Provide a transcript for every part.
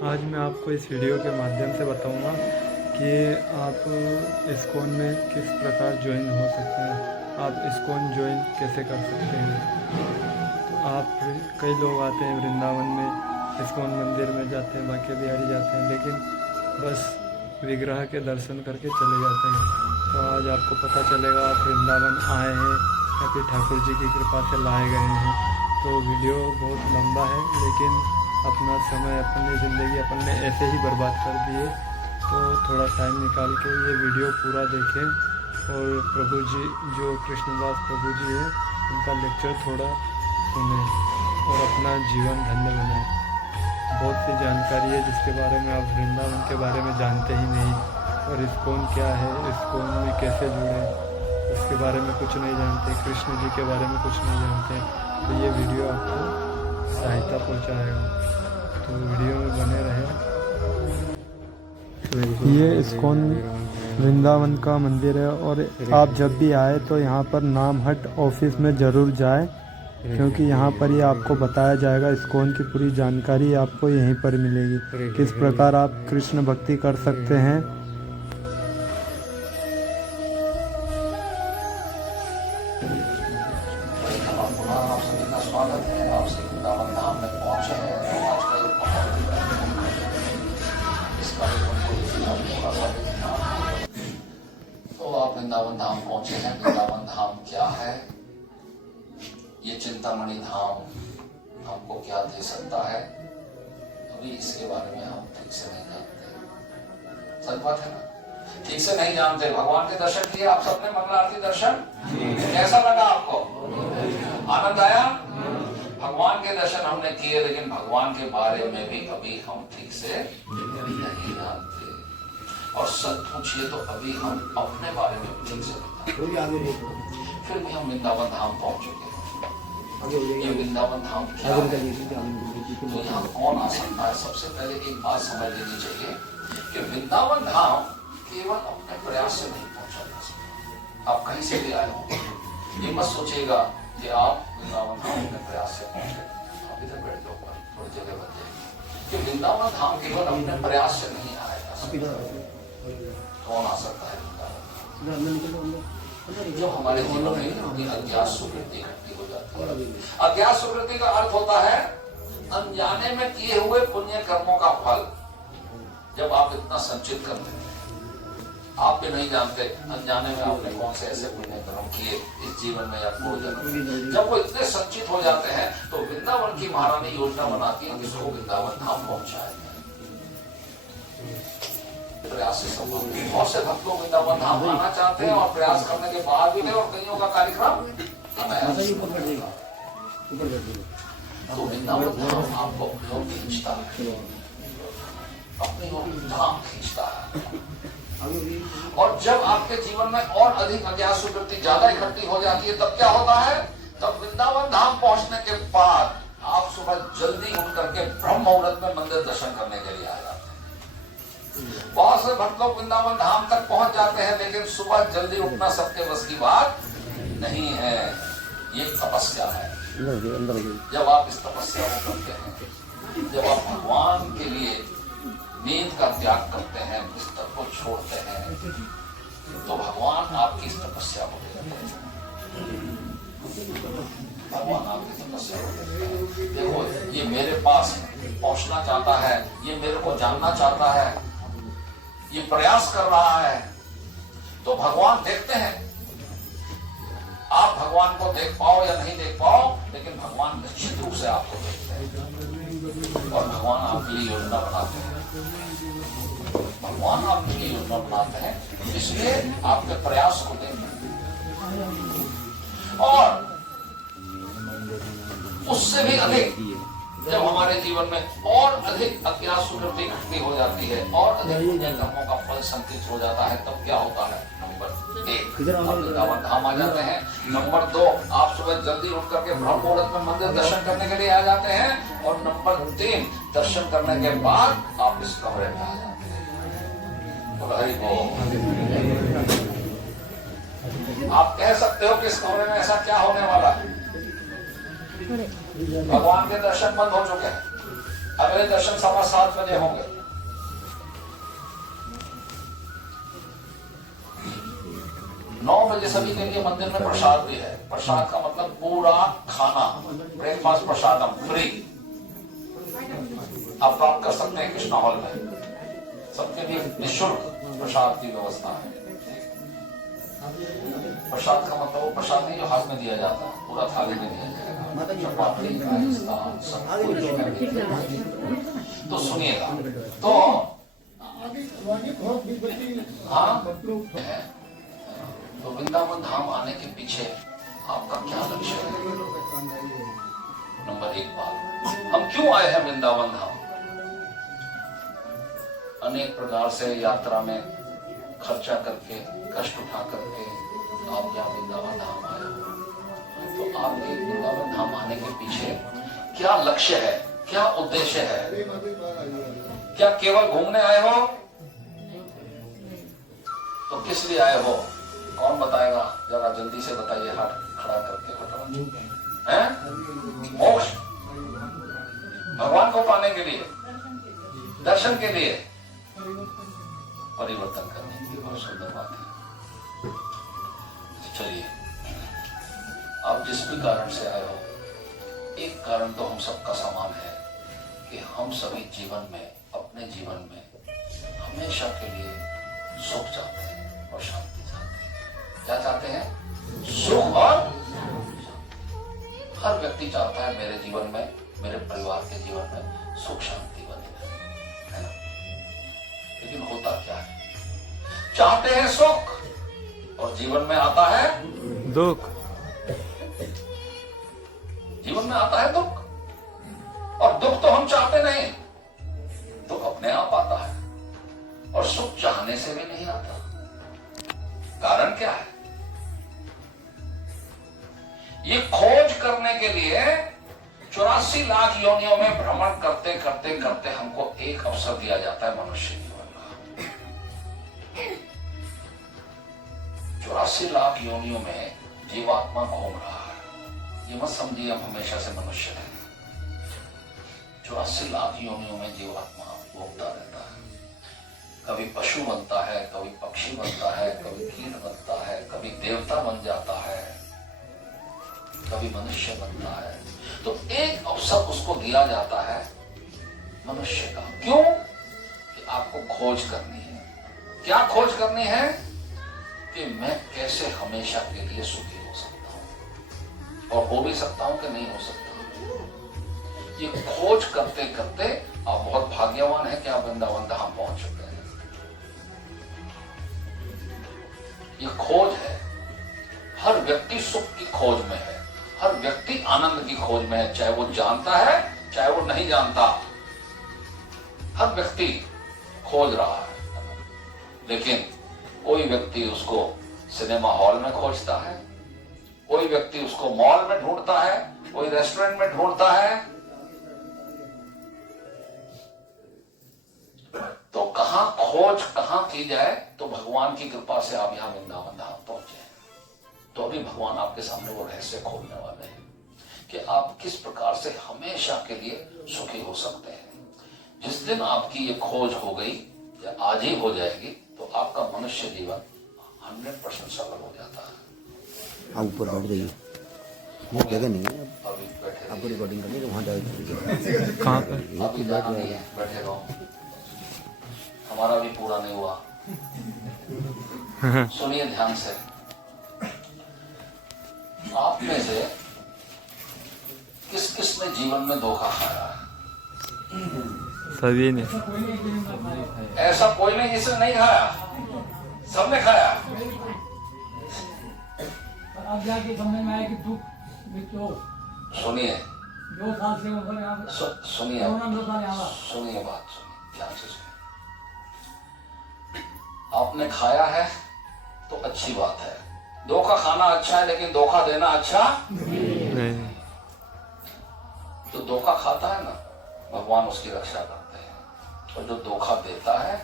आज मैं आपको इस वीडियो के माध्यम से बताऊंगा कि आप इस्कॉन में किस प्रकार ज्वाइन हो सकते हैं। आप इस्कॉन ज्वाइन कैसे कर सकते हैं। तो आप कई लोग आते हैं वृंदावन में, इस्कॉन मंदिर में जाते हैं, बांके बिहारी जाते हैं, लेकिन बस विग्रह के दर्शन करके चले जाते हैं। तो आज आपको पता चलेगा आप वृंदावन आए हैं या फिर ठाकुर जी की कृपा से लाए गए हैं। तो वीडियो बहुत लंबा है, लेकिन अपना समय, अपनी ज़िंदगी अपन ने ऐसे ही बर्बाद कर दिए। तो थोड़ा टाइम निकाल के ये वीडियो पूरा देखें और प्रभु जी, जो कृष्णदास प्रभु जी हैं, उनका लेक्चर थोड़ा सुने और अपना जीवन धन्य बनाएं। बहुत सी जानकारी है जिसके बारे में आप वृंदावन के बारे में जानते ही नहीं, और इस्कॉन क्या है, इस्कॉन में कैसे जुड़े, इसके बारे में कुछ नहीं जानते, कृष्ण जी के बारे में कुछ नहीं जानते। तो ये वीडियो आपको सहायता पहुंचाएगा, तो वीडियो में बने रहे। ये इस्कॉन वृंदावन का मंदिर है, और आप जब भी आए तो यहाँ पर नामहट ऑफिस में ज़रूर जाएं, क्योंकि यहाँ पर ही आपको बताया जाएगा। इस्कॉन की पूरी जानकारी आपको यहीं पर मिलेगी, किस प्रकार आप कृष्ण भक्ति कर सकते हैं। आप सभी का स्वागत है। आप श्री वृंदावन धाम में पहुंचे हैं। आजकल बहुत ही इस कार्यक्रम को थोड़ा सा तो आप वृंदावन धाम पहुंचे हैं। वृंदावन धाम क्या है, ये चिंतामणि धाम हमको क्या दे सकता है, अभी इसके बारे में हम ठीक से नहीं जानते। सच बात है ना, ठीक से नहीं जानते। भगवान के दर्शन किए आप सबने, मंगला आरती दर्शन कैसा लगा आपको? आनंद आया? भगवान के दर्शन हमने किए, लेकिन भगवान के बारे में भी अभी हम ठीक से नहीं जानते। और सच पूछिए तो अभी हम अपने बारे में भी ठीक से नहीं जानते। फिर भी हम वृंदावन धाम पहुंच चुके हैं। ये वृंदावन धाम क्या है, तो यहाँ कौन आ सकता है? सबसे पहले एक बात समझ लेनी चाहिए कि वृंदावन धाम केवल अपने प्रयास से नहीं पहुंचा जा सकता। आप कहीं से भी आए हो, ये मत सोचिएगा कि आप वृंदावन धाम अपने प्रयास से पहुंचे। आप इधर बैठ जाओ, थोड़ी जगह बन जाएगी। कि वृंदावन धाम केवल अपने प्रयास से नहीं आया जा सकता। कौन आ सकता है वृंदावन? जो हमारे जीवन में अज्ञात सुकृति इकट्ठी हो जाती है। अज्ञात सुकृति का अर्थ होता है अनजाने में किए हुए पुण्य कर्मों का फल। जब आप इतना संचित करते हैं, आप भी नहीं जानते अनजाने में आपने कौन से ऐसे पुण्य कर्म किए इस जीवन में या पूर्व जन्म। जब वो इतने संचित हो जाते हैं तो वृंदावन की महारानी योजना बनाती है किसको वृंदावन धाम पहुंचाए। प्रयास से संभव। बहुत से भक्त लोग वृंदावन धाम आना चाहते हैं और प्रयास करने के बाद भी, और कईयों का कार्यक्रम तो वृंदावन धाम आपको अपनी ओर खींचता है, अपनी ओर धाम खींचता है। और जब आपके जीवन में और अधिक अज्ञात सुकृति ज्यादा इकट्ठी हो जाती है, तब क्या होता है? तब वृंदावन धाम पहुंचने के बाद आप सुबह जल्दी उठ करके ब्रह्म मुहूर्त में मंदिर दर्शन करने के लिए आ जाते हैं। बहुत से भक्त लोग वृंदावन धाम तक पहुंच जाते हैं, लेकिन सुबह जल्दी उठना सबके बस की बात नहीं है। ये तपस्या है। जब आप इस तपस्या को करते हैं, जब आप भगवान के लिए नींद का त्याग करते हैं, बिस्तर को छोड़ते हैं, तो भगवान आपकी इस तपस्या को देखते हैं। भगवान आपकी तपस्या को देखते हैं। देखो, ये मेरे पास पहुंचना चाहता है, ये मेरे को जानना चाहता है, ये प्रयास कर रहा है, तो भगवान देखते हैं। आप भगवान को देख पाओ या नहीं देख पाओ, लेकिन भगवान निश्चित रूप से आपको देखते हैं। और भगवान आपके लिए योजना बनाते हैं। भगवान आपके लिए योजना बनाते हैं, इसलिए आपके प्रयास को देखते हैं। और उससे भी अधिक जब हमारे जीवन में और अधिक अज्ञात सुकृति इकट्ठी हो जाती है और अधिक पुण्य कर्मों का फल संचित हो जाता है, तब क्या होता है? नंबर 1, आप वृंदावन धाम आ जाते हैं। नंबर 2, आप सुबह जल्दी उठ करके ब्रह्म मुहूर्त में मंदिर दर्शन करने के लिए आ जाते हैं। और नंबर 3, दर्शन करने के बाद आप इस कमरे में आ जाते हैं। हरि बोल। आप कह सकते हो कि इस कमरे में ऐसा क्या होने वाला है? भगवान के दर्शन बंद हो चुके हैं। अगले दर्शन 7:15 बजे होंगे। नौ बजे सभी के लिए मंदिर में प्रसाद भी है। प्रसाद का मतलब पूरा खाना, ब्रेकफास्ट प्रसादम फ्री आप प्राप्त कर सकते हैं कृष्णा हॉल में। सबके लिए निःशुल्क प्रसाद की व्यवस्था है। प्रसाद का मतलब वो प्रसाद नहीं जो हाथ में दिया जाता है, पूरा थाली में दिया जाएगा, चपाती सब कुछ। तो सुनिएगा, तो हाँ, तो वृंदावन धाम आने के पीछे आपका क्या लक्ष्य है? नंबर 1 बात, हम क्यों आए हैं वृंदावन धाम? अनेक प्रकार से यात्रा में खर्चा करके, कष्ट उठा करके आप यहाँ वृंदावन धाम आए हो। तो आपके वृंदावन धाम आने के पीछे क्या लक्ष्य है, क्या उद्देश्य है? क्या केवल घूमने आए हो? तो किस लिए आए हो? कौन बताएगा? जरा जल्दी से बताइए, हाथ खड़ा करके फटाफट। हैं? मोक्ष, भगवान को पाने के लिए, दर्शन के लिए, परिवर्तन करने की बहुत सुंदर बात है। चलिए, आप जिस भी कारण से आए हो, एक कारण तो हम सबका समान है कि हम सभी जीवन में, अपने जीवन में हमेशा के लिए सुख चाहते हैं और शांति चाहते हैं। क्या चाहते हैं? सुख और हर व्यक्ति चाहता है मेरे जीवन में, मेरे परिवार के जीवन में सुख शांति बनी रहे, है ना? लेकिन होता क्या है? चाहते हैं सुख और जीवन में आता है दुख। जीवन में आता है दुख, और दुख तो हम चाहते नहीं, दुख अपने आप आता है, और सुख चाहने से भी नहीं आता। कारण क्या है? ये खोज करने के लिए 84 लाख योनियों में भ्रमण करते करते करते हमको एक अवसर दिया जाता है मनुष्य जीवन का। 84 लाख योनियों में जीवात्मा घूम रहा है। ये मत समझिए हम हमेशा से मनुष्य हैं। 84 लाख योनियों में जीवात्मा घूमता रहता है। कभी पशु बनता है, कभी पक्षी बनता है, कभी कीट बनता है, कभी देवता बन जाता है, कभी मनुष्य बनता है। तो एक अवसर उसको दिया जाता है मनुष्य का। क्यों? कि आपको खोज करनी है। क्या खोज करनी है? कि मैं कैसे हमेशा के लिए सुखी हो सकता हूं, और हो भी सकता हूं कि नहीं हो सकता। ये खोज करते करते आप बहुत भाग्यवान हैं कि आप वृंदावन धाम पहुंच चुके हैं। ये खोज है। हर व्यक्ति सुख की खोज में है, हर व्यक्ति आनंद की खोज में है, चाहे वो जानता है चाहे वो नहीं जानता। हर व्यक्ति खोज रहा है, लेकिन कोई व्यक्ति उसको सिनेमा हॉल में खोजता है, कोई व्यक्ति उसको मॉल में ढूंढता है, कोई रेस्टोरेंट में ढूंढता है। तो कहां खोज कहां की जाए? तो भगवान की कृपा से आप यहां वृंदावन धाम पहुंचे। तो अभी भगवान आपके सामने वो रहस्य खोलने वाले हैं कि आप किस प्रकार से हमेशा के लिए सुखी हो सकते हैं। जिस दिन आपकी ये खोज हो गई या आज ही हो जाएगी, तो आपका मनुष्य जीवन 100% सफल हो जाता है। आप ऊपर बैठ जाइए, वो जगह नहीं है। अभी बैठे आपको रिकॉर्डिंग करनी है, वहाँ जाए। कहाँ पर? अभी जाना नहीं है, बैठे रहो। हमारा भी पूरा नहीं हुआ। सुनिए ध्यान से। आप में से किस किस ने जीवन में धोखा खाया है? सभी ने। ऐसा कोई नहीं जिसने नहीं खाया, सबने खाया। अब जाके समझ में आया कि दुख सुनिए, 2 साल से ऊपर यहाँ सुनिए कोरोना 2 साल यहाँ सुनिए बात, सुनिए ध्यान से सुनिए। आपने खाया है तो अच्छी बात है। धोखा खाना अच्छा है, लेकिन धोखा देना अच्छा नहीं। जो धोखा खाता है ना, भगवान उसकी रक्षा करते हैं, और जो धोखा देता है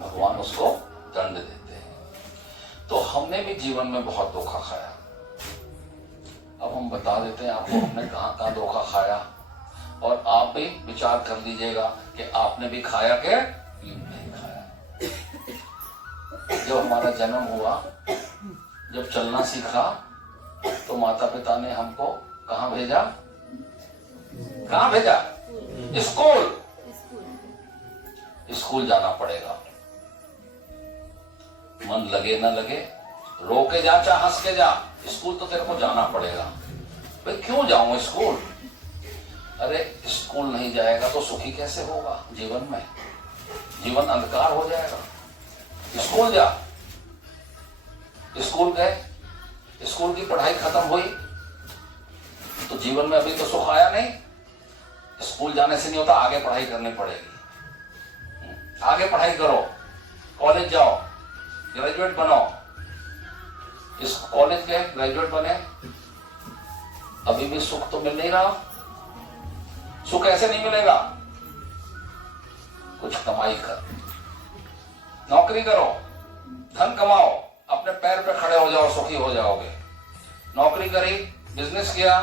भगवान उसको दंड देते हैं। तो हमने भी जीवन में बहुत धोखा खाया। अब हम बता देते हैं आपको हमने कहाँ कहाँ धोखा खाया। और आप भी विचार कर लीजिएगा कि आपने भी खाया कि नहीं खाया। जब हमारा जन्म हुआ, जब चलना सीखा, तो माता पिता ने हमको कहाँ भेजा? कहाँ भेजा? स्कूल। स्कूल जाना पड़ेगा, मन लगे ना लगे, रो के जा चाहे हंस के जा, स्कूल तो तेरे को जाना पड़ेगा। भाई क्यों जाऊं स्कूल? अरे स्कूल नहीं जाएगा तो सुखी कैसे होगा जीवन में? जीवन अंधकार हो जाएगा। स्कूल जा। स्कूल गए, स्कूल की पढ़ाई खत्म हुई तो जीवन में अभी तो सुख आया नहीं। स्कूल जाने से नहीं होता, आगे पढ़ाई करनी पड़ेगी। आगे पढ़ाई करो, कॉलेज जाओ, ग्रेजुएट बनो। इस कॉलेज के ग्रेजुएट बने, अभी भी सुख तो मिल नहीं रहा। सुख ऐसे नहीं मिलेगा। कुछ कमाई कर, नौकरी करो, धन कमाओ, अपने पैर पे खड़े हो जाओ, सुखी हो जाओगे। नौकरी करी, बिजनेस किया,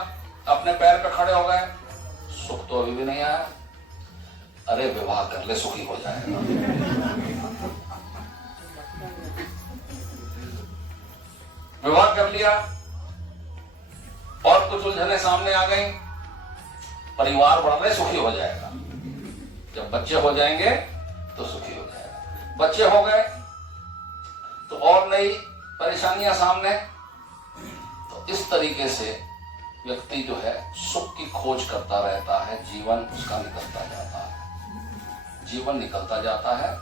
अपने पैर पे खड़े हो गए, सुख तो अभी भी नहीं आया। अरे विवाह कर ले, सुखी हो जाएगा। विवाह कर लिया और कुछ उलझने सामने आ गई, परिवार बढ़ रहे, सुखी हो जाएगा। जब बच्चे हो जाएंगे तो सुखी हो जाएगा। बच्चे हो गए तो और नई परेशानियां सामने। तो इस तरीके से व्यक्ति जो है सुख की खोज करता रहता है, जीवन उसका निकलता जाता है, जीवन निकलता जाता है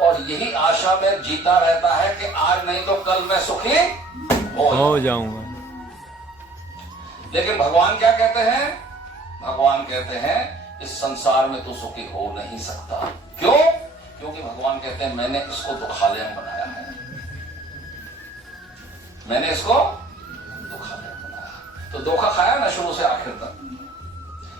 और यही आशा में जीता रहता है कि आज नहीं तो कल मैं सुखी हो जाऊंगा। लेकिन भगवान क्या कहते हैं? भगवान कहते हैं इस संसार में तू सुखी हो नहीं सकता। क्यों? क्योंकि भगवान कहते हैं मैंने इसको दुखालय बनाया है, मैंने इसको दुखालय बनाया। तो धोखा खाया ना शुरू से आखिर तक।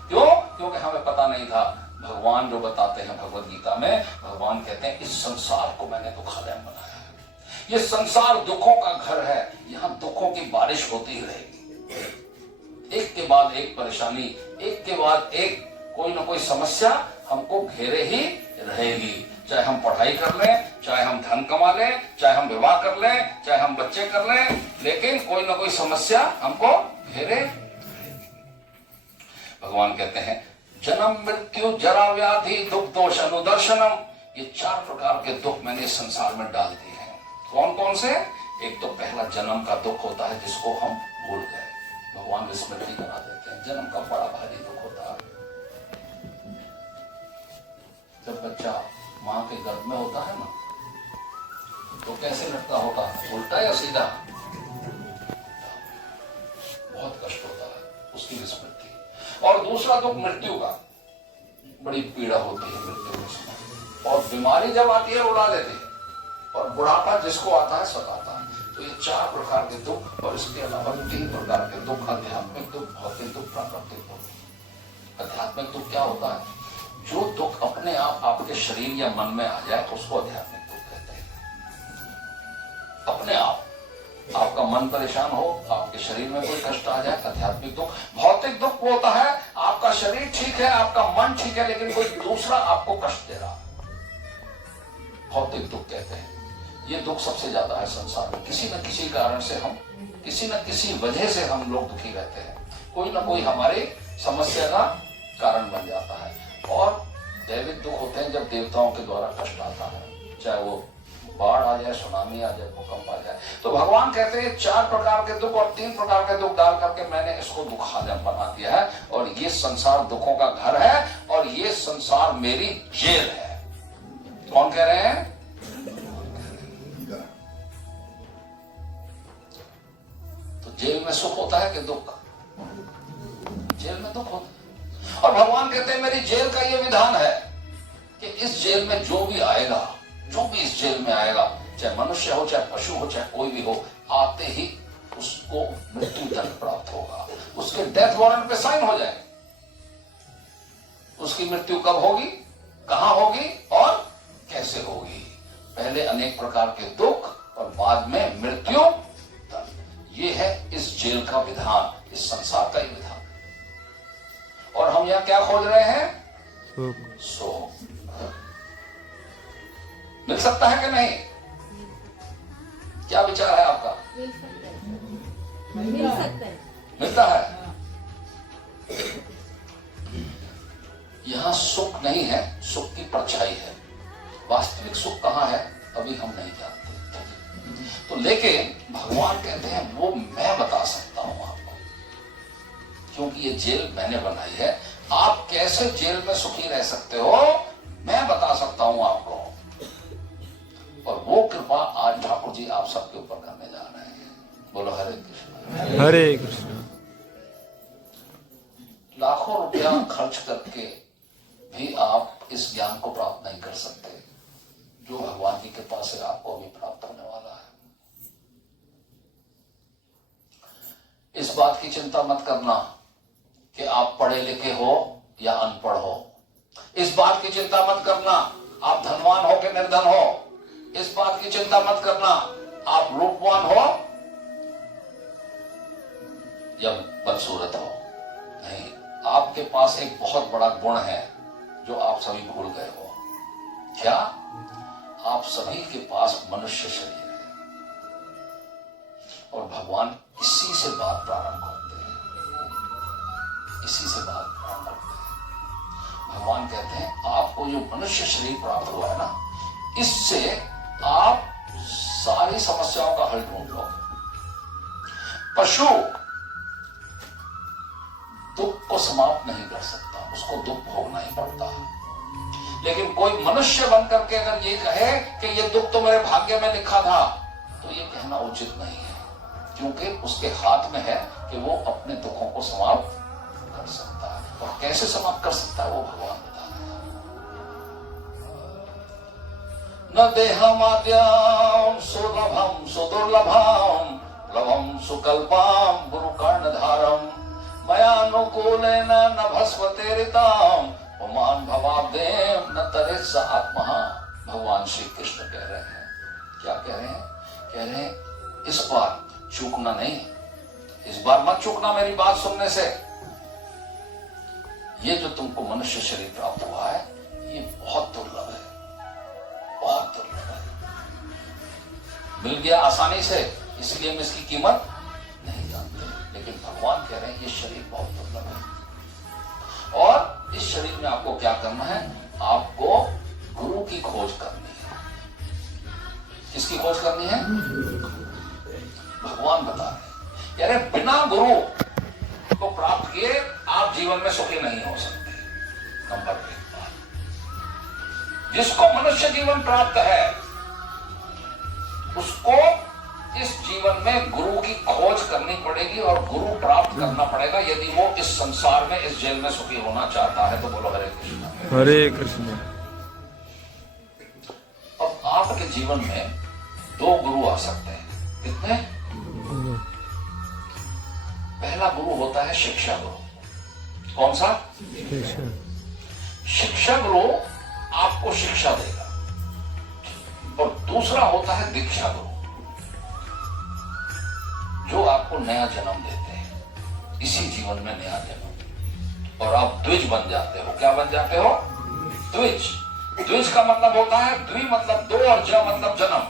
क्यों? क्योंकि हमें पता नहीं था। भगवान जो बताते हैं भगवत गीता में, भगवान कहते हैं इस संसार को मैंने दुखालय बनाया है। ये संसार दुखों का घर है, यहां दुखों की बारिश होती ही रहेगी। एक के बाद एक परेशानी, एक के बाद एक कोई ना कोई समस्या हमको घेरे ही रहेगी। चाहे हम पढ़ाई कर लें, चाहे हम धन कमा लें, चाहे हम विवाह कर लें, चाहे हम बच्चे कर लें, लेकिन कोई ना कोई समस्या हमको घेरे। भगवान कहते हैं जन्म मृत्यु जरा व्याधि दुख दोष अनुदर्शनम, ये 4 प्रकार के दुख मैंने इस संसार में डाल दिए हैं। कौन कौन से? एक तो पहला जन्म का दुख होता है जिसको हम भूल गए, भगवान स्मृति करा देते हैं। जन्म का बड़ा भारी दुख होता है। जब बच्चा मां के गर्भ में होता है ना, तो कैसे लगता होगा? उल्टा या सीधा? बहुत कष्ट होता है उसकी स्मृति। और दूसरा दुख मृत्यु का, बड़ी पीड़ा होती है मृत्यु में। और बीमारी जब आती है रुला देती है, और बुढ़ापा जिसको आता है सताता है। तो ये 4 प्रकार के दुख, और इसके अलावा 3 प्रकार के दुख, आध्यात्मिक दुख, भौतिक दुख, प्राकृतिक दुख। आध्यात्मिक दुख क्या होता है? जो दुख अपने आप आपके शरीर या मन में आ जाए तो उसको आध्यात्मिक दुख कहते हैं। अपने आप आपका मन परेशान हो, आपके शरीर में कोई कष्ट आ जाए, आध्यात्मिक दुख। भौतिक दुख वो होता है आपका शरीर ठीक है, आपका मन ठीक है, लेकिन कोई दूसरा आपको कष्ट दे रहा, भौतिक दुख कहते हैं। ये दुख सबसे ज्यादा है संसार में। किसी न किसी कारण से हम, किसी न किसी वजह से हम लोग दुखी रहते हैं। कोई ना कोई हमारी समस्या का कारण बन जाता है। और दैविक दुख होते हैं जब देवताओं के द्वारा कष्ट आता है, चाहे वो बाढ़ आ जाए, सुनामी आ जाए, भूकंप आ जाए। तो भगवान कहते हैं 4 प्रकार के दुख और 3 प्रकार के दुख डाल करके मैंने इसको दुखालय बना दिया है। और ये संसार दुखों का घर है, और ये संसार मेरी जेल है। कौन कह रहे हैं? तो जेल में सुख होता है कि दुख? जेल में दुख होता है। और भगवान कहते हैं मेरी जेल का ये विधान है कि इस जेल में जो भी आएगा, जो भी इस जेल में आएगा, चाहे मनुष्य हो, चाहे पशु हो, चाहे कोई भी हो, आते ही उसको मृत्यु दंड प्राप्त होगा। उसके डेथ वारंट पे साइन हो जाए। उसकी मृत्यु कब होगी, कहां होगी और कैसे होगी? पहले अनेक प्रकार के दुख और बाद में मृत्यु दंड। ये है इस जेल का विधान, इस संसार का ही विधान। और हम हम यहाँ क्या खोज रहे हैं? सुख। सुख। मिल सकता है कि नहीं? क्या विचार है आपका? मिल सकता है। मिलता है? यहां सुख नहीं है, सुख की परछाई है। वास्तविक सुख कहां है अभी हम नहीं जानते। तो लेकिन भगवान कहते हैं वो मैं बता सकता हूं आपको, क्योंकि ये जेल मैंने बनाई है। आप कैसे जेल में सुखी रह सकते हो मैं बता सकता हूं आपको। और वो कृपा आज ठाकुर जी आप सबके ऊपर करने जा रहे हैं। बोलो हरे कृष्ण। हरे कृष्ण। लाखों रुपया खर्च करके भी आप इस ज्ञान को प्राप्त नहीं कर सकते जो भगवान की कृपा से आपको भी प्राप्त होने वाला है। इस बात की चिंता मत करना कि आप पढ़े लिखे हो या अनपढ़ हो। इस बात की चिंता मत करना आप धनवान हो कि निर्धन हो। इस बात की चिंता मत करना आप रूपवान हो या बदसूरत हो। नहीं, आपके पास एक बहुत बड़ा गुण है जो आप सभी भूल गए हो। क्या? आप सभी के पास मनुष्य शरीर है और भगवान इसी से बात प्रारंभ करते हैं। इसी से बात प्रारंभ करते हैं। भगवान कहते हैं आपको जो मनुष्य शरीर प्राप्त हुआ है ना, इससे आप सारी समस्याओं का हल ढूंढ लो। पशु दुख को समाप्त नहीं कर सकता, उसको दुख भोगना ही पड़ता है। लेकिन कोई मनुष्य बनकर के अगर ये कहे कि ये दुख तो मेरे भाग्य में लिखा था, तो ये कहना उचित नहीं है, क्योंकि उसके हाथ में है कि वो अपने दुखों को समाप्त कर सकता है। और कैसे समाप्त कर सकता है वो भगवान बता रहे हैं। न देहमाद्यम सुलभम सुदुर्लभम लभम सुकल्पाम गुरु कर्णधारम मयानुकूलेन न भस्वतेरिताम उमान भवाब्देम न तरेस आत्मा। भगवान श्री कृष्ण कह रहे हैं, क्या कह रहे हैं? कह रहे हैं इस बार चूकना नहीं, इस बार मत चूकना मेरी बात सुनने से। ये जो तुमको मनुष्य शरीर प्राप्त हुआ है ये बहुत दुर्लभ है, बहुत दुर्लभ है। मिल गया आसानी से, इसलिए हम इसकी कीमत नहीं जानते। लेकिन भगवान कह रहे हैं ये शरीर बहुत दुर्लभ है। और इस शरीर में आपको क्या करना है? आपको गुरु की खोज करनी है। किसकी खोज करनी है? भगवान बता रहे हैं यार, बिना गुरु को प्राप्त किए आप जीवन में सुखी नहीं हो सकते। नंबर 1 बात, जिसको मनुष्य जीवन प्राप्त है उसको इस जीवन में गुरु की खोज करनी पड़ेगी और गुरु प्राप्त करना पड़ेगा यदि वो इस संसार में, इस जेल में सुखी होना चाहता है। तो बोलो हरे कृष्ण। हरे कृष्ण। अब आपके जीवन में 2 गुरु आ सकते हैं। कितने? पहला गुरु होता है शिक्षा गुरु। कौन सा? शिक्षा गुरु आपको शिक्षा देगा। और दूसरा होता है दीक्षा गुरु, जो आपको नया जन्म देते हैं, इसी जीवन में नया जन्म। और आप द्विज बन जाते हो। क्या बन जाते हो? द्विज। द्विज का मतलब होता है, द्वि मतलब 2 और ज मतलब जन्म।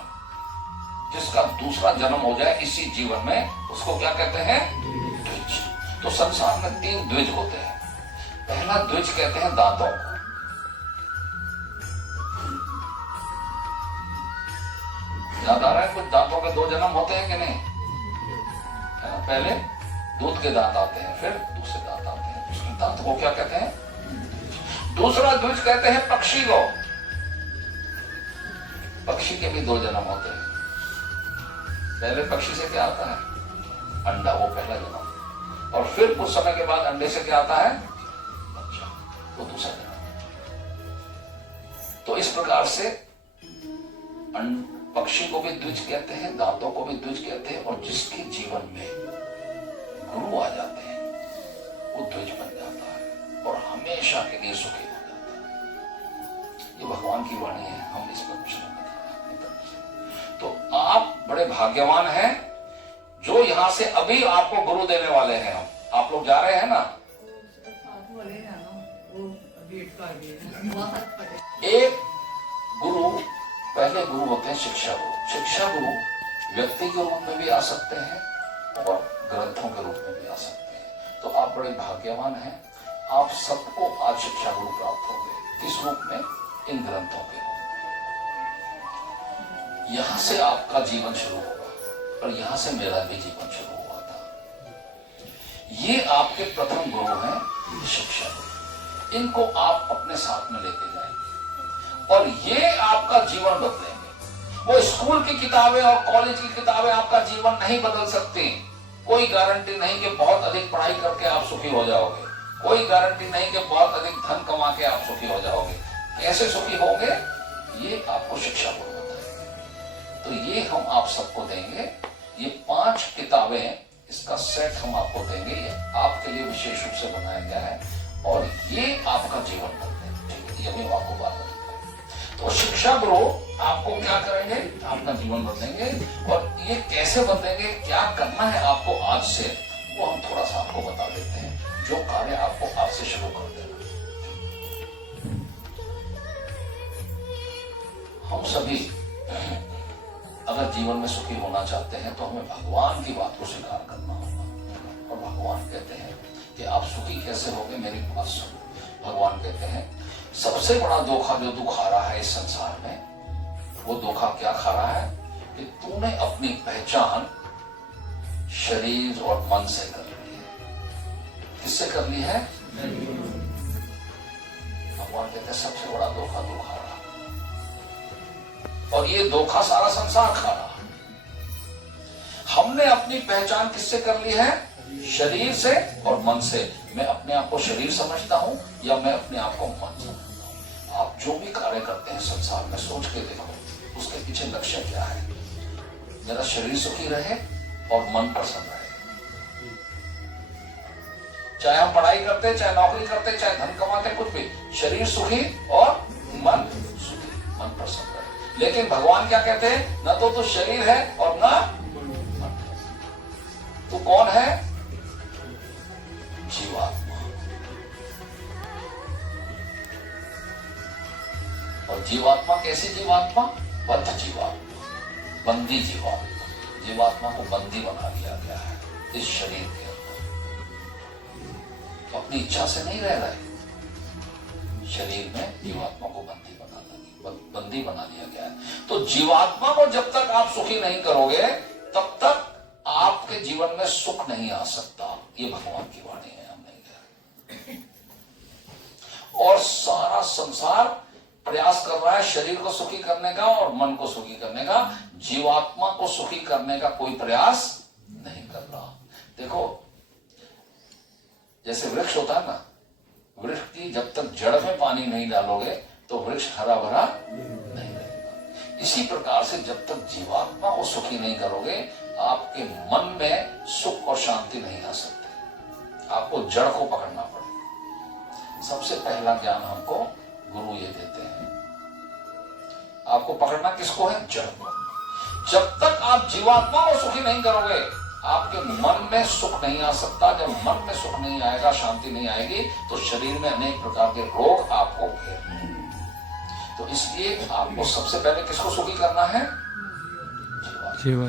जिसका दूसरा जन्म हो जाए इसी जीवन में उसको क्या कहते हैं? द्विज। तो संसार में 3 द्विज होते हैं। पहला द्विज कहते हैं दांतों को। याद आ रहा है? कुछ दांतों के 2 जन्म होते हैं कि नहीं? पहले दूध के दांत आते हैं, फिर दूसरे दांत आते हैं। उसके दांत को क्या कहते हैं? दूसरा द्विज कहते हैं पक्षी को। पक्षी के भी 2 जन्म होते हैं। पहले पक्षी से क्या आता है? अंडा, वो पहला जन्म। और फिर कुछ समय के बाद अंडे से क्या आता है? बच्चा, वो दूसरा जन्म। तो इस प्रकार से पक्षी को भी द्विज कहते हैं, दांतों को भी द्विज कहते हैं। और जिसके जीवन में गुरु आ जाते हैं वो द्विज बन जाता है और हमेशा के लिए सुखी हो जाता है। ये भगवान की वाणी है, हम इस पर कुछ नहीं बताते। तो आप बड़े भाग्यवान हैं जो यहां से अभी आपको गुरु देने वाले हैं। हम आप लोग जा रहे हैं ना? एक गुरु, पहले गुरु होते हैं शिक्षा गुरु। शिक्षा गुरु व्यक्ति के रूप में भी आ सकते हैं और ग्रंथों के रूप में भी आ सकते हैं। तो आप बड़े भाग्यवान हैं, आप सबको आज शिक्षा गुरु प्राप्त होंगे। किस रूप में? इन ग्रंथों के रूप में। यहां से आपका जीवन शुरू होगा और यहां से मेरा भी जीवन शुरू हुआ था। ये आपके प्रथम गुरु हैं शिक्षा गुरु। इनको आप अपने साथ में लेके जाएंगे और ये आपका जीवन बदलेंगे। वो स्कूल की किताबें और कॉलेज की किताबें आपका जीवन नहीं बदल सकती। कोई गारंटी नहीं कि बहुत अधिक पढ़ाई करके आप सुखी हो जाओगे। कोई गारंटी नहीं कि बहुत अधिक धन कमा के आप सुखी हो जाओगे। कैसे सुखी होंगे, ये आपको शिक्षा गुरु बताएंगे। तो ये हम आप सबको देंगे। ये 5 किताबें, इसका सेट हम आपको देंगे। ये आपके लिए विशेष रूप से बनाया गया है और ये आपका जीवन बदलेगा। ठीक है, ये भी आपको बात बताएंगे। तो शिक्षा गुरु आपको क्या करेंगे? आपका जीवन बदलेंगे। और ये कैसे बदलेंगे, क्या करना है आपको आज से, वो हम थोड़ा सा आपको बता देते हैं। जो कार्य आपको आज से शुरू कर देना। हम सभी अगर जीवन में सुखी होना चाहते हैं तो हमें भगवान की बात को स्वीकार करना होगा। और भगवान कहते हैं कि आप सुखी कैसे होगे, मेरी बात सुनो। भगवान कहते हैं सबसे बड़ा धोखा जो तू खा रहा है इस संसार में, वो धोखा क्या खा रहा है कि तूने अपनी पहचान शरीर और मन से कर ली है। किससे कर ली है? भगवान कहते हैं सबसे बड़ा धोखा तू खा रहा। और ये धोखा सारा संसार खा रहा। हमने अपनी पहचान किससे कर ली है? शरीर से और मन से। मैं अपने आप को शरीर समझता हूं या मैं अपने आप को मन समझता हूं। आप जो भी कार्य करते हैं संसार में, सोच के देखो उसके पीछे लक्ष्य क्या है। मेरा शरीर सुखी रहे और मन प्रसन्न रहे। चाहे हम पढ़ाई करते, चाहे नौकरी करते, चाहे धन कमाते, कुछ भी, शरीर सुखी और मन सुखी, मन प्रसन्न रहे। लेकिन भगवान क्या कहते हैं? न तो शरीर है और न मन। तू कौन है? जीवात्मा। और जीवात्मा कैसी जीवात्मा? बद्ध जीवात्मा, बंदी जीवात्मा। जीवात्मा को बंदी बना दिया गया है इस शरीर के अंदर। तो अपनी इच्छा से नहीं रह रहे। शरीर में जीवात्मा को बंदी बना दिया गया है। तो जीवात्मा को जब तक आप सुखी नहीं करोगे तब तक आपके जीवन में सुख नहीं आ सकता। ये भगवान की वाणी है, हम नहीं कह रहे। और सारा संसार प्रयास कर रहा है शरीर को सुखी करने का और मन को सुखी करने का। जीवात्मा को सुखी करने का कोई प्रयास नहीं कर रहा। देखो, जैसे वृक्ष होता है ना, वृक्ष की जब तक जड़ में पानी नहीं डालोगे तो वृक्ष हरा भरा नहीं रहेगा। इसी प्रकार से जब तक जीवात्मा को सुखी नहीं करोगे, आपके मन में सुख और शांति नहीं आ सकती। आपको जड़ को पकड़ना पड़ेगा। सबसे पहला ज्ञान हमको गुरु ये देते हैं। आपको पकड़ना किसको है? जड़ को। जब तक आप जीवात्मा को सुखी नहीं करोगे, आपके मन में सुख नहीं आ सकता। जब मन में सुख नहीं आएगा, शांति नहीं आएगी, तो शरीर में अनेक प्रकार के रोग आपको घेरेंगे। तो इसलिए आपको सबसे पहले किसको सुखी करना है? जीवात्मा।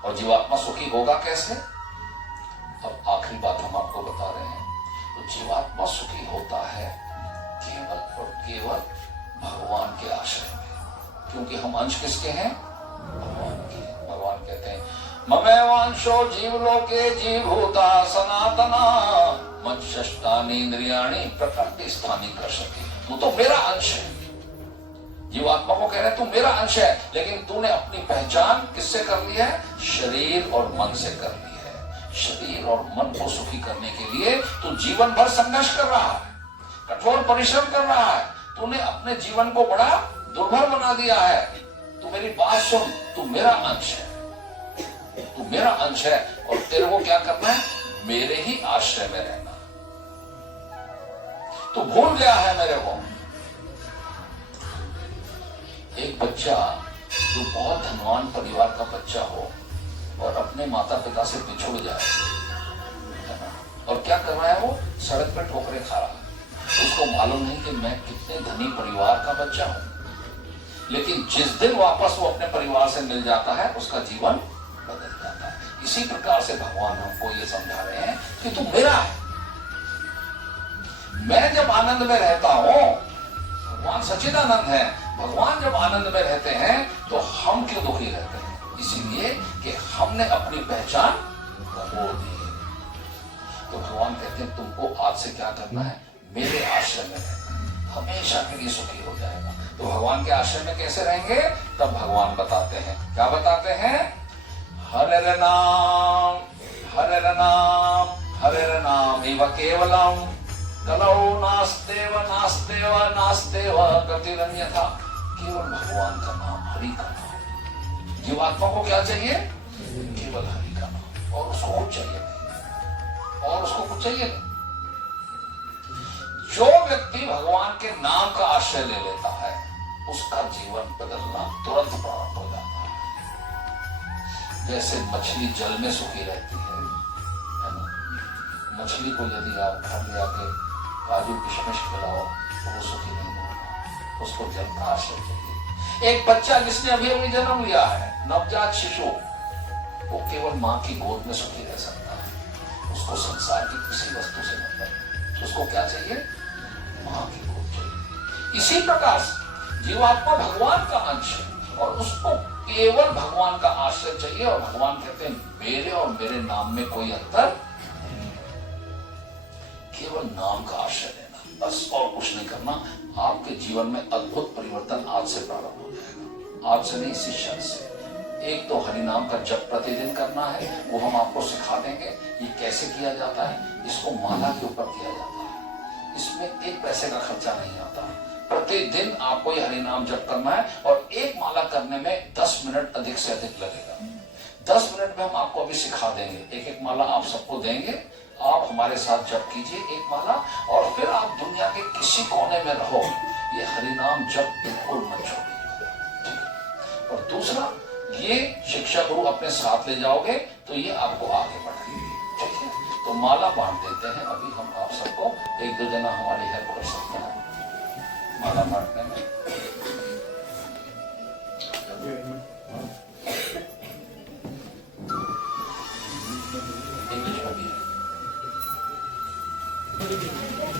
और जीवात्मा सुखी होगा कैसे? अब आखिरी बात हम आपको बता रहे हैं। तो जीवात्मा सुखी होता है केवल और केवल भगवान के आश्रय में। क्योंकि हम अंश किसके हैं? भगवान के। भगवान कहते हैं ममेवांशो जीवलोके जीवभूता सनातना मच्छष्टानींद्रियाणि प्रकृति स्थानी कर सके। तू तो मेरा अंश है। जीवात्मा को कह रहे तू मेरा अंश है, लेकिन तूने अपनी पहचान किससे कर ली है? शरीर और मन से कर ली है। शरीर और मन को सुखी करने के लिए तू जीवन भर संघर्ष कर रहा है, कठोर परिश्रम कर रहा है। तूने अपने जीवन को बड़ा दुर्भर बना दिया है। तू मेरी बात सुन, तू मेरा अंश है। तू मेरा अंश है और तेरे को क्या करना है? मेरे ही आश्रय में रहना। तू भूल गया है मेरे को। एक बच्चा जो बहुत धनवान परिवार का बच्चा हो और अपने माता पिता से बिछुड़ जाए, है ना? और क्या कर रहा है? वो सड़क पर ठोकरें खा रहा है। उसको मालूम नहीं कि मैं कितने धनी परिवार का बच्चा हूं, लेकिन जिस दिन वापस वो अपने परिवार से मिल जाता है उसका जीवन बदल जाता है। इसी प्रकार से भगवान हमको ये समझा रहे हैं कि तू मेरा है। मैं जब आनंद में रहता हूं, भगवान सच्चिदानंद है, भगवान जब आनंद में रहते हैं तो हम क्यों दुखी रहते हैं? इसीलिए कि हमने अपनी पहचान खो दी है। तो भगवान कहते हैं तुमको आज से क्या करना है? मेरे आश्रय में रहना है, हमेशा के लिए सुखी हो जाएगा। तो भगवान के आश्रय में कैसे रहेंगे? तब भगवान बताते हैं, क्या बताते हैं? हरे नाम हरे नाम हरे नाम एव केवलम कलौ नास्तेव नास्तेव नास्तेव गतिरन्यथा। केवल भगवान का नाम, हरि का नाम। जीवात्मा को क्या चाहिए? केवल हरि का नाम, और उसको कुछ चाहिए नहीं, और उसको कुछ चाहिए नहीं। जो व्यक्ति भगवान के नाम का आश्रय ले लेता है उसका जीवन बदलना तुरंत प्रारंभ हो जाता है। जैसे मछली जल में सुखी रहती है ना? मछली को यदि आप घर ले आके काजू किशमिश खिलाओ तो वो सुखी नहीं होगा, उसको जल का आश्रय चाहिए। एक बच्चा जिसने अभी अभी जन्म लिया है, नवजात शिशु, वो केवल माँ की गोद में सुखी रह सकता है। उसको संसार की किसी वस्तु से मतलब, उसको क्या चाहिए? माँ की गोद चाहिए। इसी प्रकार जीवात्मा भगवान का अंश है और उसको केवल भगवान का आश्रय चाहिए। और भगवान कहते हैं मेरे और मेरे नाम में कोई अंतर नहीं, केवल नाम का आश्रय लेना, बस और कुछ नहीं करना। आपके जीवन में अद्भुत परिवर्तन आज से प्रारंभ हो जाएगा। आज से नहीं, इसी क्षण से। एक तो हरि नाम का जप प्रतिदिन करना है, वो हम आपको सिखा देंगे। ये कैसे किया जाता है? इसको माला के ऊपर किया जाता है, इसमें 1 पैसे का खर्चा नहीं आता। प्रतिदिन आपको ये हरि नाम जप करना है और एक माला करने में 10 मिनट अधिक से अधिक लगेगा। 10 मिनट में हम आपको अभी सिखा देंगे। एक एक माला आप सबको देंगे, आप हमारे साथ जप कीजिए एक माला, और फिर आप दुनिया के किसी कोने में रहो, ये हरि नाम जप बिल्कुल मत छोड़िएगा। और दूसरा, ये शिक्षा गुरु अपने साथ ले जाओगे तो ये आपको आगे बढ़ाएंगे, ठीक है? तो माला बांट देते हैं अभी हम आप सबको। 1-2 जना हमारी हेल्प कर सकते हैं माला बांटने में।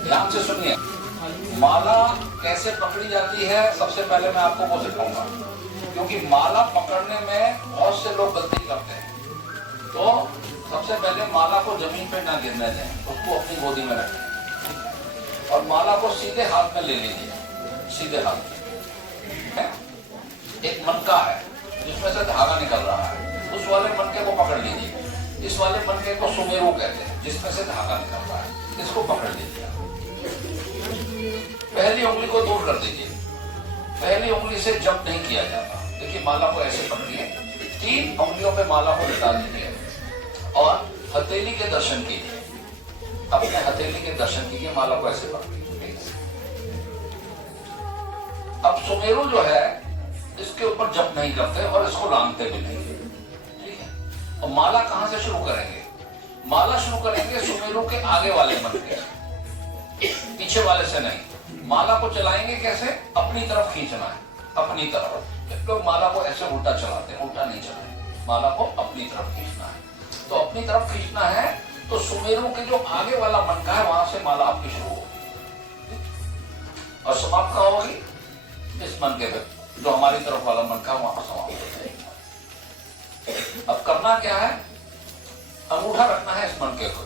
ध्यान से सुनिए, माला कैसे पकड़ी जाती है सबसे पहले मैं आपको वो सिखाऊंगा, क्योंकि माला पकड़ने में बहुत से लोग गलती करते हैं। तो सबसे पहले माला को जमीन पे ना गिरने दें, उसको अपनी गोदी में रखें और माला को सीधे हाथ में ले लीजिए, सीधे हाथ में। एक मनका है जिसमें से धागा निकल रहा है, उस वाले मनके को पकड़ लीजिए। इस वाले मनके को सुमेरु कहते हैं, जिसमें से धागा निकल रहा है, इसको पकड़ लीजिए। पहली उंगली को दूर कर दीजिए। पहली उंगली से जप नहीं किया जाता। देखिए, माला को ऐसे पकड़िए, 3 उंगलियों पे माला को लगा दीजिए और हथेली के दर्शन कीजिए। अपने हथेली के दर्शन कीजिए, माला को ऐसे पकड़िए। अब सुमेरु जो है, इसके ऊपर जप नहीं करते और इसको लांघते भी नहीं, ठीक है? और माला कहां से शुरू करेंगे? माला शुरू करेंगे सुमेरु के आगे वाले मनके, पीछे वाले से नहीं। माला को चलाएंगे कैसे? अपनी तरफ खींचना है, अपनी तरफ। लोग माला को ऐसे उल्टा चलाते हैं, उल्टा नहीं चलाएंगे, माला को अपनी तरफ खींचना है। तो अपनी तरफ खींचना है तो सुमेरु के जो आगे वाला मनका है वहां से माला आपकी शुरू होगी और समाप्त कहां होगी? इस मनके पे, जो हमारी तरफ वाला मनका वहां पर समाप्त हो जाएगी। अब करना क्या है? अंगूठा रखना है इस मनके को,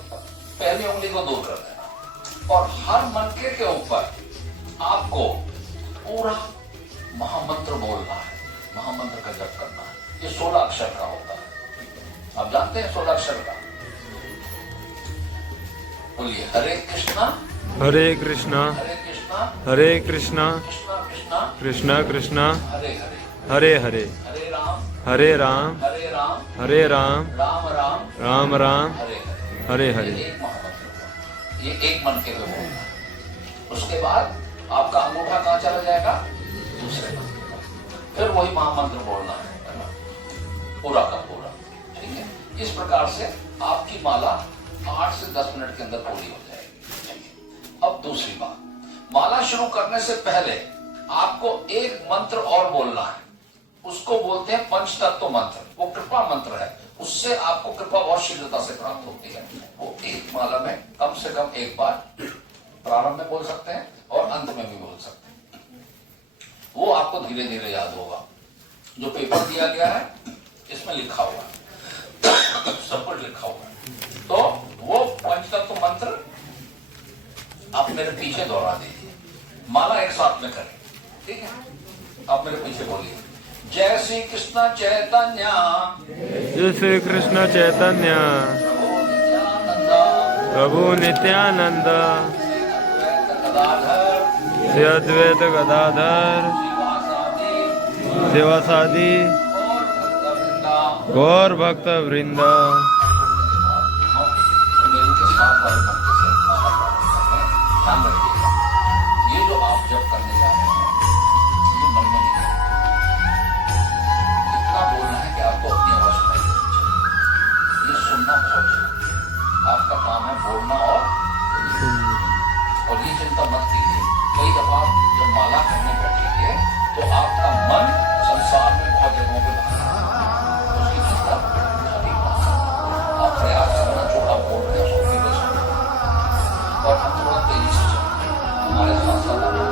पहली उंगली को दूर कर देना और हर मनके के ऊपर आपको पूरा महामंत्र बोलना है, महामंत्र का जप करना है। ये 16 अक्षर का होता है, आप जानते हैं 16 अक्षर का? बोलिए, हरे कृष्णा हरे कृष्णा हरे कृष्णा हरे कृष्णा कृष्णा कृष्णा कृष्णा कृष्णा हरे हरे हरे हरे हरे राम हरे राम हरे राम हरे राम राम राम राम राम हरे हरे। हरे हरे। ये एक महामंत्र, ये एक मन के पे बोलना है। उसके बाद आपका अंगूठा कहाँ चला जाएगा? दूसरे मंत्र पर। फिर वही महामंत्र बोलना है ना, पूरा का पूरा, ठीक है? इस प्रकार से आपकी माला 8 से 10 मिनट के अंदर पूरी हो जाएगी। अब दूसरी बात, माला शुरू करने से पहले आपको एक मंत्र और बोलना है, उसको बोलते हैं पंच तत्व मंत्र। वो कृपा मंत्र है, उससे आपको कृपा और शीघ्रता से प्राप्त होती है। वो एक माला में कम से कम एक बार प्रारंभ में बोल सकते हैं और अंत में भी बोल सकते हैं। वो आपको धीरे धीरे याद होगा। जो पेपर दिया गया है इसमें लिखा हुआ है, सब कुछ लिखा हुआ है। तो वो पंचतत्व मंत्र आप मेरे पीछे दोहरा दीजिए, माला एक साथ में करें, ठीक है? आप मेरे पीछे बोलिए, जय श्री कृष्ण चैतन्य जय श्री कृष्ण चैतन्य प्रभु नित्यानंद श्री अद्वैत गदाधर शिवासादि गौर भक्त वृंद। ध्यान रखिएगा, ये जो आप जब करने जा रहे हैं ये मन में नहीं है, इतना बोलना है कि आपको अपनी आवाज सुनाई देनी चाहिए। ये सुनना बहुत जरूरी है। आपका काम है बोलना और ये चिंता मत कीजिए। कई दफा जब माला करने बैठेंगे तो आपका मन संसार में बहुत जगहों पे उसकी चिंता नहीं करना। आप प्रयास करना जो आप बोल रहे हैं उसको केवल सुनना और हम थोड़ा तेजी से चलते हैं, हमारे साथ साथ आना।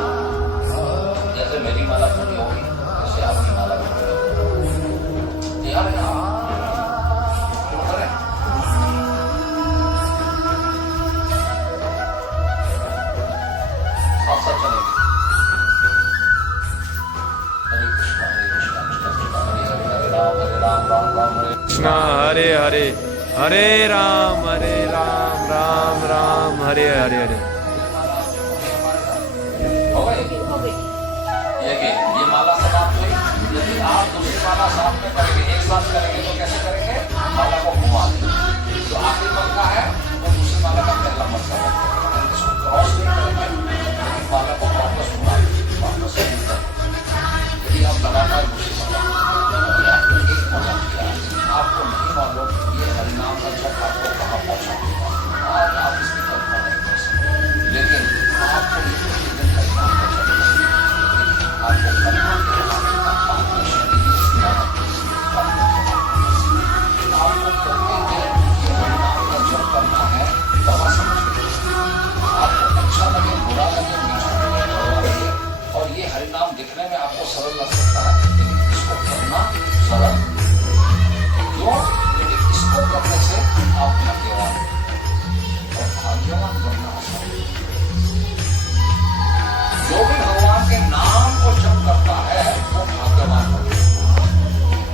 जैसे मेरी माला पूरी होगी जैसे आपकी माला पूरी होगी। तैयार है आप? शुरू करें। साथ साथ चलेंगे। हरे कृष्णा कृष्णा कृष्णा हरे हरे, हरे राम राम राम हरे। कृष्ण हरे हरे, हरे राम राम राम हरे हरे हरे। हो गई? देखिए ये माला समाप्त हुई। यदि आप दूसरी माला साथ में करेंगे, एक साथ करेंगे तो कैसे करेंगे? माला को घुमा देंगे। जो आखिरी मंत्र है वो दूसरी माला का पहला मंत्र है, इसको क्रॉस नहीं करेंगे, लेकिन माला को वापस घुमा देंगे, वापस नहीं करेंगे। यदि आप लगातार दूसरी माला यदि आपने एक माला किया, आपको नहीं मालूम ये हरिनाम का जप आपको कहाँ पहुंचा देगा, आज आप इसकी कल्पना नहीं कर सकते। लेकिन आपको ये प्रतिदिन हरिनाम का जप करना है, आपको करना अपने शरीर से आपको प्रतिदिन ये हरिनाम का जप करना है। दवा समझ आपको अच्छा लगे, बुरा लगे, मीठा लगे, कड़वा लगे, और ये हरिनाम दिखने में आपको सरल लग सकता है, लेकिन इसको करना सरल क्यों? क्योंकि इसको करने से आप भाग्यवान और भाग्यवान बनना आसान है। जो भी भगवान के नाम को जप करता है वो भाग्यवान बनता है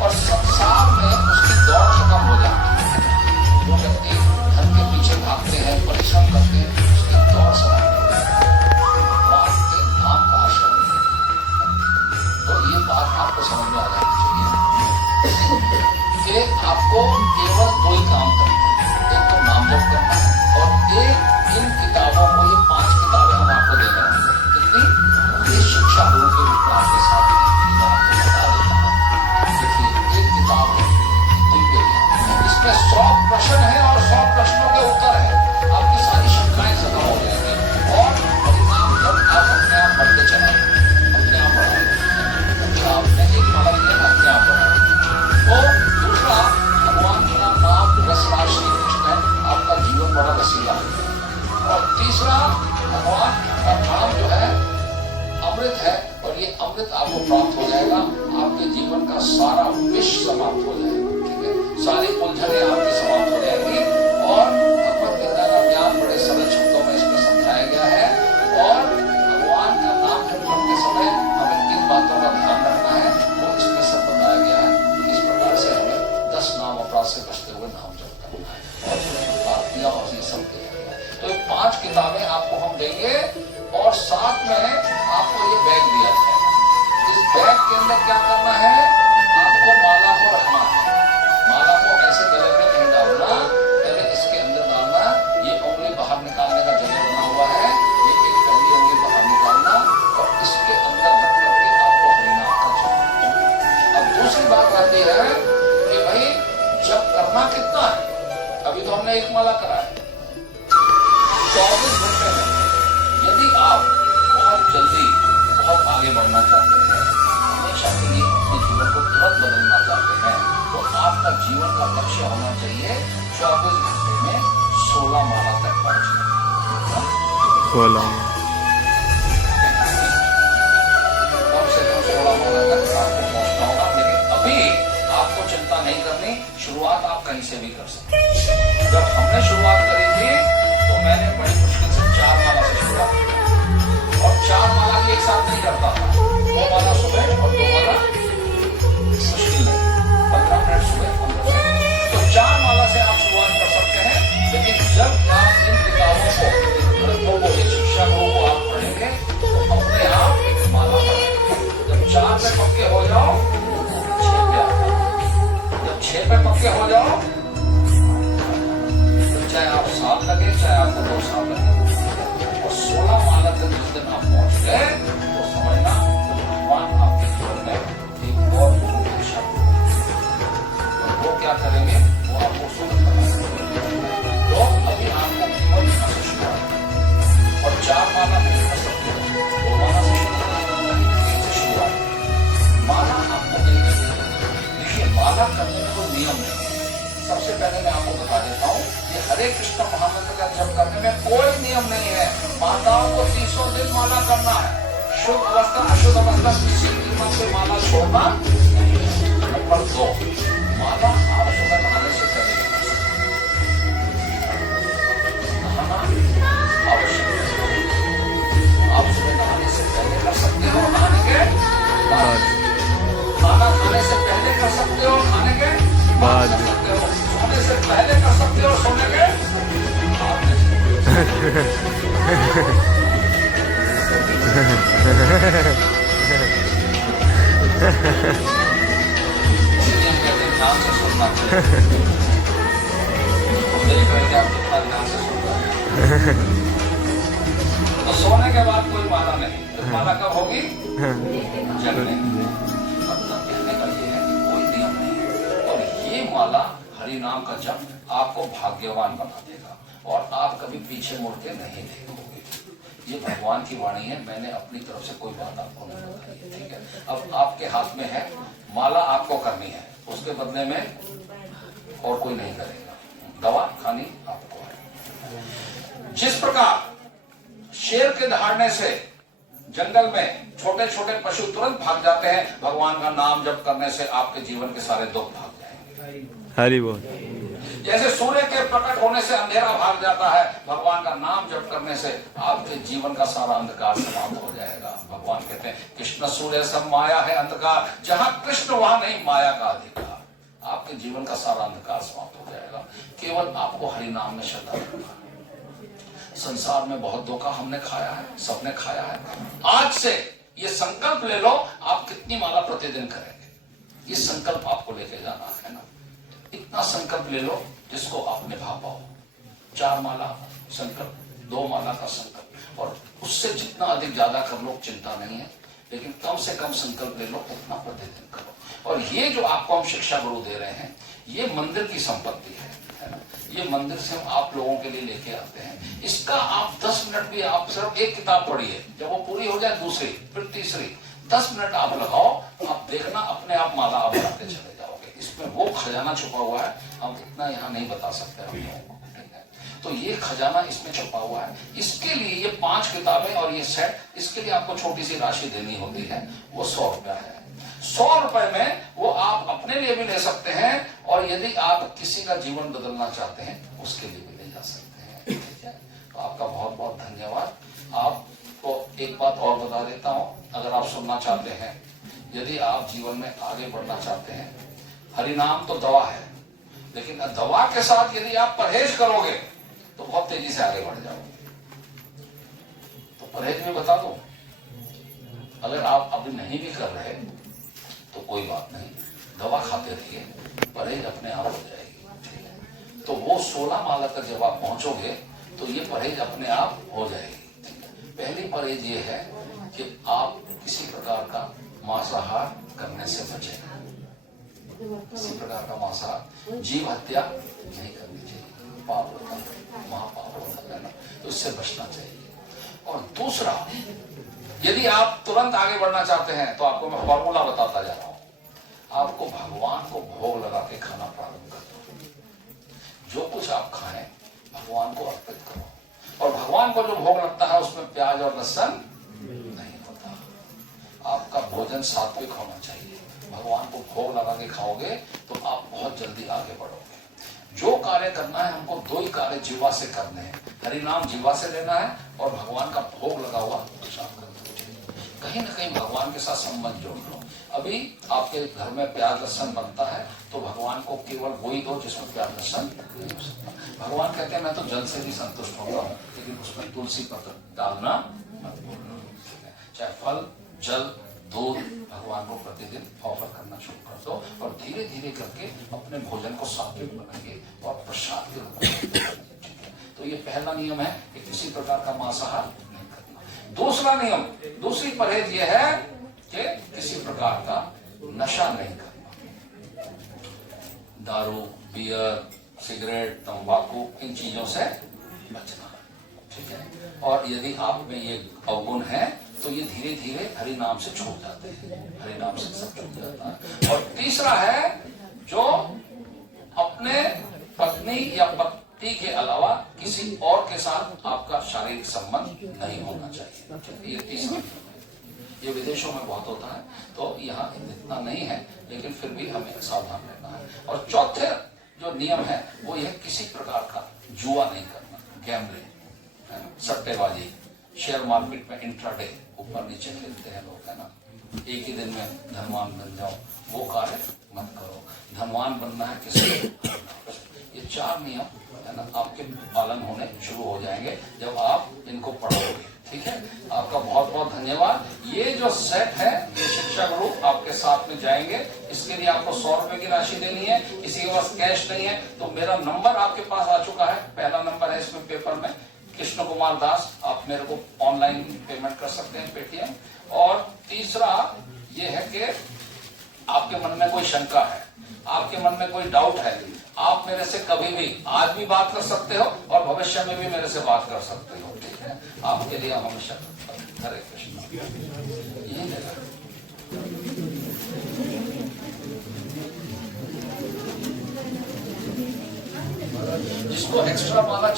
और संसार में उसकी दौड़ खत्म हो जाती है। जो व्यक्ति धन के पीछे भागते हैं, परिश्रम करते हैं, उसकी दौड़ समाप्त हो जाती है। भगवान के नाम का आश्रय तो ये बात आपको समझ में आ जानी चाहिए कि आपको केवल दो ही काम करना है, एक तो नाम जप करना है और एक इन किताबों को, ये 5 किताबें हम आपको दे रहे हैं। कितनी? ये शिक्षा गुरु के रूप में आपके साथ मैं आपको बता देता हूँ। देखिए एक किताब है दिव्य ज्ञान, इसमें 100 प्रश्न है और 100 प्रश्नों के उत्तर है। आपकी सारी शंकाएं खत्म हो जाएंगी और परिणाम जब आप अपने आप बढ़ते चलाएं, अपने आप बढ़ा क्योंकि आपने एक माला किया, अपने आप बढ़ा। तो दूसरा, भगवान का नाम रसराज श्री कृष्ण है, आपका जीवन बड़ा रसीला है। और तीसरा, भगवान का नाम जो है अमृत है और ये अमृत आपको प्राप्त हो जाएगा, आपके जीवन का सारा विष समाप्त हो जाएगा, ठीक है? सारी उलझने आपकी समाप्त हो जाएगी और भगवत गीता का ज्ञान बड़े सरल शब्दों में इसमें समझाया गया है। और भगवान का नाम जप करते समय हमें 3 बातों का ध्यान रखना है, वो इसमें सब बताया गया है। इस प्रकार से हमें 10 नाम अपराध से बचते हुए नाम जप करना है और बात किया और ये सब दिया गया। तो ये 5 किताबें आपको हम देंगे और साथ में आपको ये बैग दिया जाएगा। इस बैग के अंदर क्या करना है? आपको माला को रखना है। माला को ऐसे गले में नहीं डालना, पहले इसके अंदर डालना। ये उंगली बाहर निकालने का जगह बना हुआ है, ये एक पहली उंगली बाहर निकालना और इसके अंदर रख करके आपको हरिनाम का जप करना। अब दूसरी बात आती है कि भाई जप करना कितना है? अभी तो हमने एक माला करा है, 24 घंटे में। यदि आप 16 कम से कम 16 माला तक आपको पहुंचना होगा, लेकिन अभी आपको चिंता नहीं करनी, शुरुआत आप कहीं से भी कर सकते हैं। जब हमने शुरुआत करी थी तो मैंने बड़ी मुश्किल से 4 माला से शुरुआत की और 4 माला भी एक साथ नहीं करता था। 2 माला सुबह और 2 माला मुश्किल नहीं, 15 मिनट सुबह 15 मिनट, तो 4 माला से आप शुरुआत कर सकते हैं। लेकिन जब आप इन किताबों को, ग्रंथों को, इस शिक्षा को आप पढ़ेंगे तो अपने आप माला पढ़ेंगे। जब 4 पे पक्के हो जाओ, 6 पे आता है। जब 6 पे पक्के हो जाओ, तो चाहे आप साल लगे, चाहे आपको 2 साल लगे, और 16 माला तक जिस दिन आप पहुंच गए तो समझना भगवान आपके जीवन में एक और दिशा, वो क्या करेंगे वो आपको सुनना बताएंगे। तो अभी आपको केवल यहाँ से शुरू और 4 माला नहीं कर सकते, 2 माला से शुरू, 3 से शुरू। माला आपको नहीं करनी। देखिए, माला करने में कोई नियम नहीं है। सबसे पहले मैं आपको बता देता हूँ, ये हरे कृष्ण महामंत्र का जप करने में कोई नियम नहीं है। माताओं को 300 दिन माला करना है। शुद्ध अवस्था, अशुद्ध अवस्था, किसी कीमत पे माला छोड़ना नहीं है। नंबर 2, माला आप सुबह नहाने से पहले नहाना आवश्यक है। आप सुबह नहाने से पहले कर सकते हो, नहाने के बाद। खाना खाने से पहले कर सकते हो, खाने के बाद कर सकते हो। सोने से पहले कर सकते हो, सोने के बाद। इसलिए हम कहते हैं ध्यान से सुनना चाहिए। देख रहे हैं आप कितना ध्यान से सुन रहे हैं। तो सोने के बाद कोई माला नहीं। तो माला कब होगी? जगने। मतलब कहने का ये है कि कोई नियम नहीं है, और ये माला हरि नाम का जप आपको भाग्यवान बना देगा और आप कभी पीछे मुड़ के नहीं देखोगे। ये भगवान की वाणी है, मैंने अपनी तरफ से कोई बात आपको नहीं बताई, ठीक है। अब आपके हाथ में है, माला आपको करनी है, उसके बदले में और कोई नहीं करेगा। दवा खानी आपको है। जिस प्रकार शेर के दहाड़ने से जंगल में छोटे छोटे पशु तुरंत भाग जाते हैं, भगवान का नाम जप करने से आपके जीवन के सारे दुख भाग जाएंगे। हरि बोल। जैसे सूर्य के प्रकट होने से अंधेरा भाग जाता है, भगवान का नाम जप करने से आपके जीवन का सारा अंधकार समाप्त हो जाएगा। भगवान कहते हैं कृष्ण सूर्य सब माया है अंधकार, जहां कृष्ण वहां नहीं माया का अधिकार। आपके जीवन का सारा अंधकार समाप्त हो जाएगा। केवल आपको हरि नाम में श्रद्धा रखना है। संसार में बहुत धोखा हमने खाया है, सबने खाया है। आज से ये संकल्प ले लो, आप कितनी माला प्रतिदिन करेंगे, ये संकल्प आपको लेके जाना है ना। इतना संकल्प ले लो जिसको आप निभा पाओ। 4 माला संकल्प, 2 माला का संकल्प, और उससे जितना अधिक ज्यादा कर लो चिंता नहीं है, लेकिन कम से कम संकल्प ले लो, उतना प्रतिदिन करो। और ये जो आपको हम शिक्षा गुरु दे रहे हैं, ये मंदिर की संपत्ति है ना। ये मंदिर से हम आप लोगों के लिए लेके आते हैं। इसका आप 10 मिनट भी, आप सिर्फ एक किताब पढ़िए, जब वो पूरी हो जाए दूसरी, फिर तीसरी, 10 मिनट आप लगाओ, आप देखना अपने आप माला आप बढ़ाते चले जाओगे। इसमें वो खजाना छुपा हुआ है, हम इतना यहाँ नहीं बता सकते हम लोगों को, ठीक है। तो ये खजाना इसमें छुपा हुआ है। इसके लिए ये 5 किताबें और ये सेट, इसके लिए आपको छोटी सी राशि देनी होती है, वो 100 रुपया है। 100 रुपए में वो आप अपने लिए भी ले सकते हैं, और यदि आप किसी का जीवन बदलना चाहते हैं उसके लिए भी ले जा सकते हैं, ठीक है। तो आपका बहुत बहुत धन्यवाद। आपको एक बात और बता देता हूं, अगर आप सुनना चाहते हैं, यदि आप जीवन में आगे बढ़ना चाहते हैं, हरि नाम तो दवा है, लेकिन दवा के साथ यदि आप परहेज करोगे तो बहुत तेजी से आगे बढ़ जाओगे। तो परहेज में बता दो, अगर आप अभी नहीं भी कर रहे तो कोई बात नहीं, दवा खाते रहिए, परहेज अपने आप हो जाएगी, ठीक है। तो वो 16 माला तक जब आप पहुंचोगे तो ये परहेज अपने आप हो जाएगी, ठीक है। पहली परहेज ये है कि आप किसी प्रकार का मांसाहार करने से बचें। किसी प्रकार का मांसाहार, जीव हत्या नहीं करनी चाहिए, पाप होता है, महापाप होता है ना, तो इससे बचना चाहिए। और दूसरा, यदि आप तुरंत आगे बढ़ना चाहते हैं तो आपको मैं फॉर्मूला बताता जा रहा हूं। आपको भगवान को भोग लगा के खाना प्रारंभ कर दो। जो कुछ आप खाएं भगवान को अर्पित करो। और भगवान को जो भोग लगता है उसमें प्याज और लहसुन नहीं होता। आपका भोजन सात्विक होना चाहिए। भगवान को भोग लगा के खाओगे तो आप बहुत जल्दी आगे बढ़ोगे। जो कार्य करना है हमको दो ही कार्य जीवा से करने हैं। हरि नाम जीवा से लेना है और भगवान का भोग लगा हुआ प्रसाद करना है। कहीं ना कहीं भगवान के साथ संबंध जोड़ लो। अभी आपके घर में प्याज लहसुन बनता है तो भगवान को केवल वही दो जिसमें प्याज लहसुन नहीं हो सकता। भगवान कहते हैं मैं तो जल से भी संतुष्ट होता हूँ, लेकिन उसमें तुलसी पत्र डालना मत भूलना। चाहे फल, जल, दूध भगवान को प्रतिदिन ऑफर करना शुरू कर दो और धीरे धीरे करके अपने भोजन को सात्विक बनाएंगे और प्रसाद के रूप में। ठीक है, तो ये पहला नियम है कि किसी प्रकार का मांसाहार नहीं करना। दूसरा नियम, दूसरी परहेज ये है कि किसी प्रकार का नशा नहीं करना। दारू, बियर, सिगरेट, तंबाकू, इन चीजों से बचना। ठीक है, और यदि आप में ये अवगुण है तो ये धीरे धीरे हरि नाम से छूट जाते हैं। हरि नाम से सब छूट जाता है। और तीसरा है जो अपने पत्नी या पति के अलावा किसी और के साथ आपका शारीरिक संबंध नहीं होना चाहिए। ये तीसरा नियम है। ये विदेशों में बहुत होता है, तो यहाँ इतना नहीं है, लेकिन फिर भी हमें सावधान रहना है। और चौथे जो नियम है वो यह किसी प्रकार का जुआ नहीं करना, गैम्बलिंग, सट्टेबाजी, शेयर मार्केट में इंट्राडे ऊपर नीचे खेलते हैं लोग, है ना, एक ही दिन में धनवान बन जाओ, वो कार्य मत करो। धनवान बनना है किसी। ये चार नियम है ना आपके पालन होने शुरू हो जाएंगे जब आप इनको पढ़ोगे। ठीक है, आपका बहुत बहुत धन्यवाद। ये जो सेट है ये शिक्षा गुरु आपके साथ में जाएंगे। इसके लिए आपको 100 रुपए की राशि देनी है। किसी के पास कैश नहीं है तो मेरा नंबर आपके पास आ चुका है। पहला नंबर है इसमें पेपर में, कृष्ण कुमार दास। आप मेरे को ऑनलाइन पेमेंट कर सकते हैं, पेटीएम। और तीसरा ये है कि आपके मन में कोई शंका है, आपके मन में कोई डाउट है, आप मेरे से कभी भी आज भी बात कर सकते हो और भविष्य में भी मेरे से बात कर सकते हो। ठीक है, आपके लिए हमेशा हरे कृष्ण। यही जगह जिसको एक्स्ट्रा माला